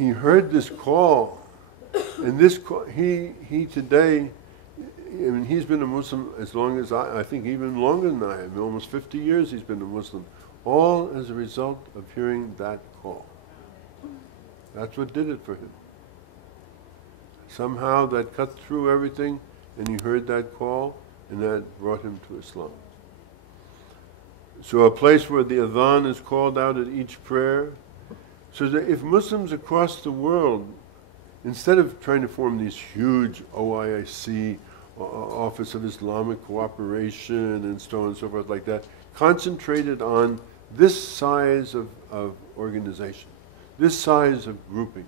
he heard this call, and this call, he today, I mean, he's been a Muslim as long as I think even longer than I have. Almost 50 years he's been a Muslim, all as a result of hearing that call. That's what did it for him. Somehow that cut through everything, and he heard that call, and that brought him to Islam. So a place where the adhan is called out at each prayer, so that if Muslims across the world, instead of trying to form these huge OIC, Office of Islamic Cooperation, and so on and so forth like that, concentrated on this size of organization, this size of grouping,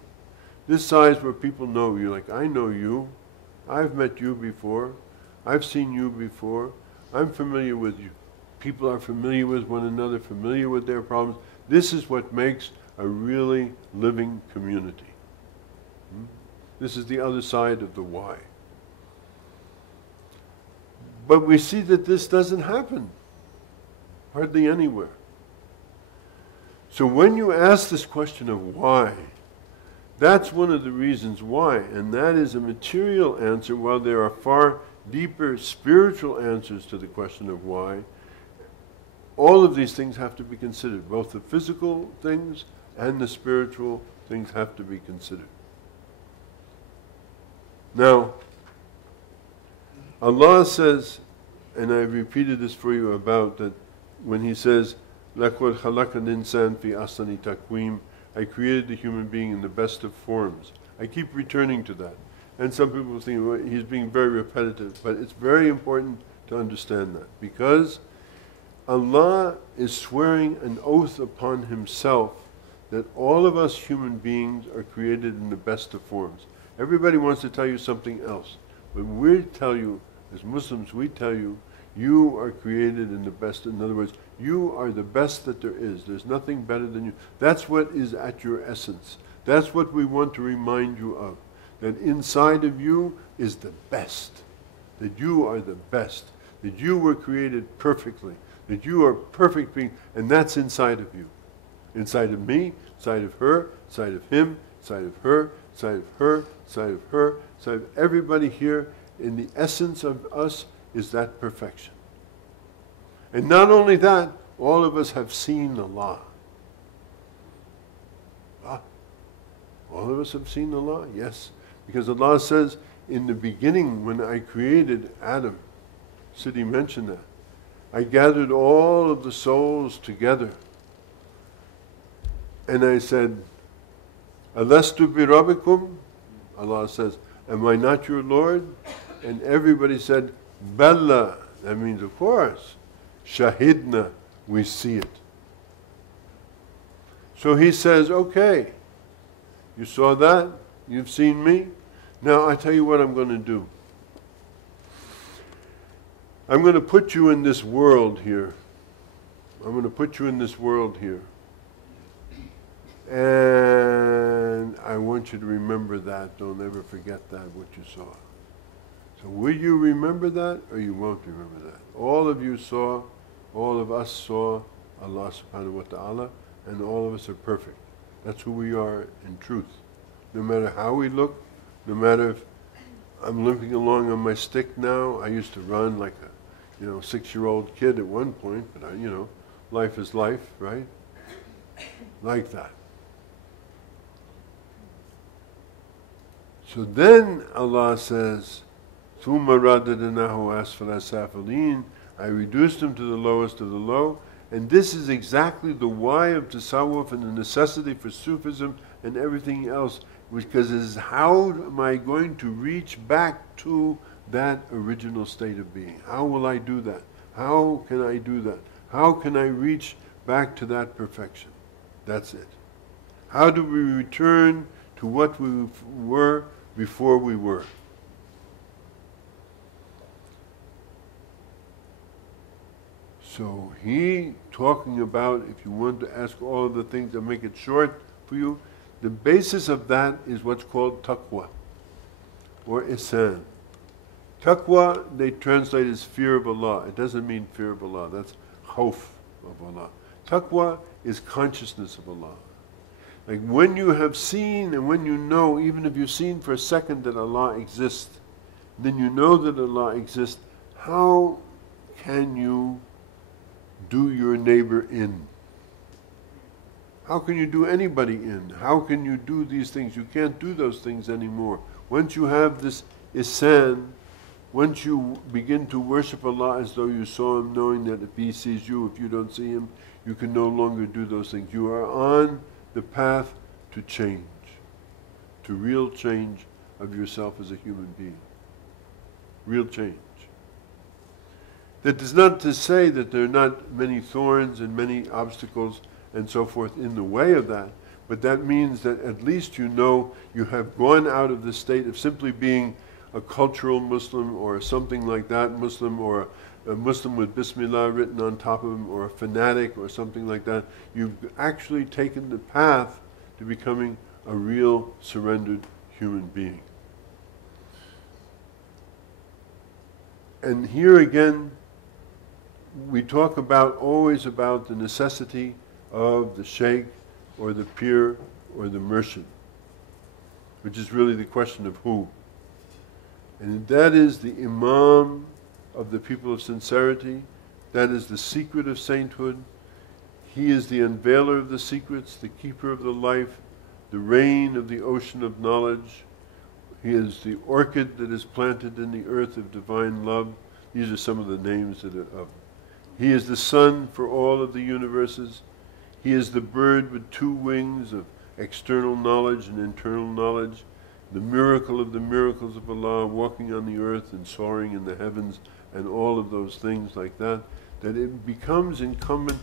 this size where people know you, like I know you, I've met you before, I've seen you before, I'm familiar with you. People are familiar with one another, familiar with their problems. This is what makes a really living community. This is the other side of the why. But we see that this doesn't happen hardly anywhere. So when you ask this question of why, that's one of the reasons why, and that is a material answer, while there are far deeper spiritual answers to the question of why. All of these things have to be considered. Both the physical things and the spiritual things have to be considered. Now, Allah says, and I've repeated this for you about that, when He says, لَقَدْ خَلَقَ الْإِنسَانَ فِي أَحْسَنِ تَقْوِيمٍ, I created the human being in the best of forms. I keep returning to that. And some people think, well, he's being very repetitive, but it's very important to understand that, because Allah is swearing an oath upon Himself that all of us human beings are created in the best of forms. Everybody wants to tell you something else, but we tell you, as Muslims, we tell you, you are created in the best. In other words, you are the best that there is. There's nothing better than you. That's what is at your essence. That's what we want to remind you of, that inside of you is the best, that you are the best, that you were created perfectly, that you are perfect being, and that's inside of you. Inside of me, inside of her, inside of him, inside of her, inside of her, inside of her, inside of everybody here. In the essence of us is that perfection. And not only that, all of us have seen Allah. All of us have seen Allah, yes. Because Allah says, in the beginning, when I created Adam, Siddhi mentioned that, I gathered all of the souls together. And I said, Alastu bi Rabbikum? Allah says, am I not your Lord? And everybody said, Bella. That means, of course. Shahidna, we see it. So He says, okay, you saw that? You've seen me? Now I tell you what I'm going to do. I'm going to put you in this world here. I'm going to put you in this world here. And I want you to remember that. Don't ever forget that, what you saw. So will you remember that, or you won't remember that? All of you saw, all of us saw Allah subhanahu wa ta'ala, and all of us are perfect. That's who we are in truth. No matter how we look, no matter if I'm limping along on my stick now. I used to run like a 6-year-old kid at one point, but life is life, right? Like that. So then Allah says, ثُمَّ رَادَدْنَاهُ أَسْفَلَ سَافِلِينَ, I reduced him to the lowest of the low. And this is exactly the why of Tasawwuf and the necessity for Sufism and everything else, because it is how am I going to reach back to that original state of being? How will I do that? How can I do that? How can I reach back to that perfection? That's it. How do we return to what we were before we were? So he talking about, if you want to ask all of the things that make it short for you, the basis of that is what's called taqwa or ihsan. Taqwa, they translate as fear of Allah. It doesn't mean fear of Allah. That's khawf of Allah. Taqwa is consciousness of Allah. Like when you have seen and when you know, even if you've seen for a second that Allah exists, then you know that Allah exists, how can you do your neighbor in? How can you do anybody in? How can you do these things? You can't do those things anymore. Once you have this ihsan, once you begin to worship Allah as though you saw Him, knowing that if He sees you, if you don't see Him, you can no longer do those things. You are on the path to change, to real change of yourself as a human being. Real change. That is not to say that there are not many thorns and many obstacles and so forth in the way of that, but that means that at least you know you have gone out of the state of simply being a cultural Muslim or something like that Muslim, or a Muslim with Bismillah written on top of him, or a fanatic or something like that. You've actually taken the path to becoming a real surrendered human being. And here again, we talk always about the necessity of the sheikh or the pir or the murshid, which is really the question of who. And that is the imam of the people of sincerity. That is the secret of sainthood. He is the unveiler of the secrets, the keeper of the life, the rain of the ocean of knowledge. He is the orchid that is planted in the earth of divine love. These are some of the names that are of. He is the sun for all of the universes. He is the bird with two wings of external knowledge and internal knowledge. The miracle of the miracles of Allah, walking on the earth and soaring in the heavens, and all of those things like that, that it becomes incumbent